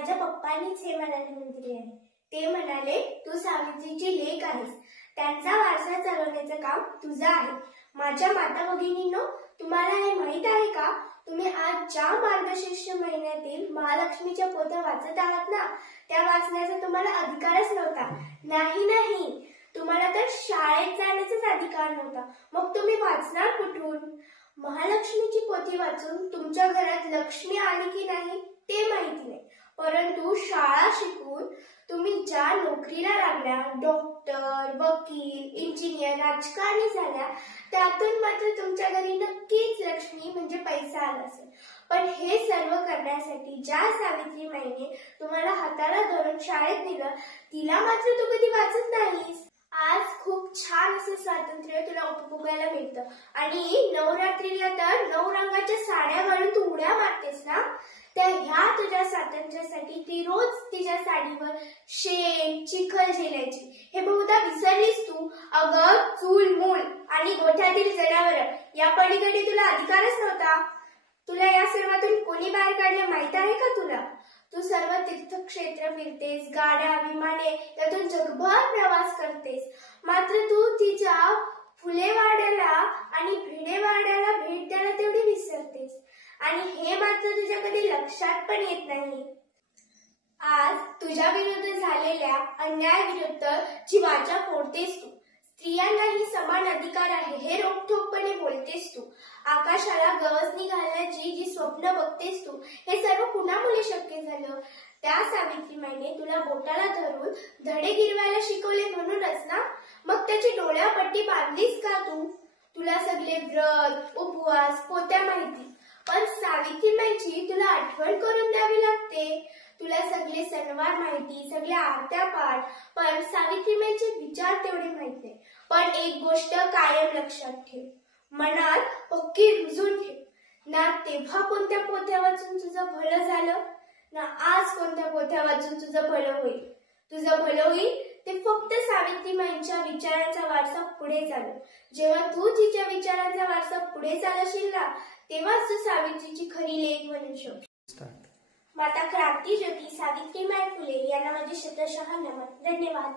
माझ्या पप्पांनीच हे मला लिहून दिले आहे। ते म्हणाले, तू सावित्रीची लेक आहेस, त्यांचा वारसा चालवण्याचं काम तुझं आहे। माझ्या माता भगिनींनो, तुम्हाला हे माहित आहे का, तुम्ही आज ज्या मार्गशीर्ष महिन्यातील महालक्ष्मीच्या पोथ्या वाचत आहात ना, त्या वाचण्याचा तुम्हाला अधिकारच नव्हता। नाही, तुम्हाला तर शाळेत जाण्याचाच अधिकार नव्हता, मग तुम्ही वाचणार कुठून? महालक्ष्मीची पोथी वाचून तुमच्या घरात लक्ष्मी आली की नाही ते माहिती नाही, परंतु शाळा शिकून तुम्ही ज्या नोकरीला लागल्या, डॉक्टर, वकील, इंजिनियर, राजकारणी झाल्या, त्यातून मात्र तुमच्या घरी नक्कीच लक्ष्मी म्हणजे पैसा आला असेल। पण हे सर्व करण्यासाठी ज्या सावित्रीबाईने तुम्हाला हाताला धरून शाळेत नेलं, तिला मात्र तू कधी वाचत नाहीस। आज खूप छान असं स्वातंत्र्य तुला उपभोगायला मिळतं आणि नवरात्रीला तर 9 रंगाच्या साड्या घालून तू उड्या मारतेस ना, तर ह्या तुझ्या स्वातंत्र्यासाठी ती रोज तिच्या साडीवर शेण, चिखल झेलायची, हे बहुधा विसरलीस तू। अगं, चूल, मूल आणि गोठ्यातील जनावरं या पलीकडे तुला अधिकारच नव्हता। तुला या सर्वातून कोणी बाहेर काढले माहित आहे का तुला? तू सर्व तीर्थक्षेत्र फिरतेस, गाड्या, विमाने यातून जगभर प्रवास करतेस, मात्र तू तिच्या फुलेवाड्याला आणि भिडेवाड्याला भेट द्यायला तेवढी विसरतेस, आणि हे मात्र तुझ्या कधी लक्षात पण येत नाही। आज तुझ्या विरुद्ध झालेल्या अन्यायाविरुद्ध जीवाच्या फोडतेस तू। स्त्रियांनाही समान अधिकार आहे हे रोखठोकपणे बोलतेस तू। आकाशाला गवसणी घालण्याची जी स्वप्न बघतेस तू, हे सर्व कुणामुळे शक्य झालं? त्या सावित्रीबाईने तुला बोटाला धरून धडे गिरवायला शिकवले म्हणूनच ना, मग त्याची डोळ्यावर पट्टी बांधलीस का तू? तुला सगळे व्रत, उपवास, पोथ्या माहिती, पण सावित्रीबाईंची तुला आठवण करून द्यावी लागते। तुला सगळे सणवार माहिती, सगळ्या आरत्या पाठ, पण सावित्रीबाईंचे विचार तेवढे माहित नाही। पण एक गोष्ट कायम लक्षात ठेव, मनात पक्की रुजून ठेव, ना तेव्हा कोणत्या पोथ्या वाचून तुझं भलं झालं, ना आज कोणत्या पोथ्या वाचून तुझं भलं होईल। तुझं भलं होईल ते फक्त सावित्रीबाईंच्या विचारांचा वारसा पुढे चालू। जेव्हा तू तिच्या विचारांचा वारसा पुढे चालशील ना, तेव्हाच तू सावित्रीची खरी लेक बनू शकशील। माता क्रांती ज्योती सावित्रीबाई फुले यांना माझे शतशः नमन। धन्यवाद।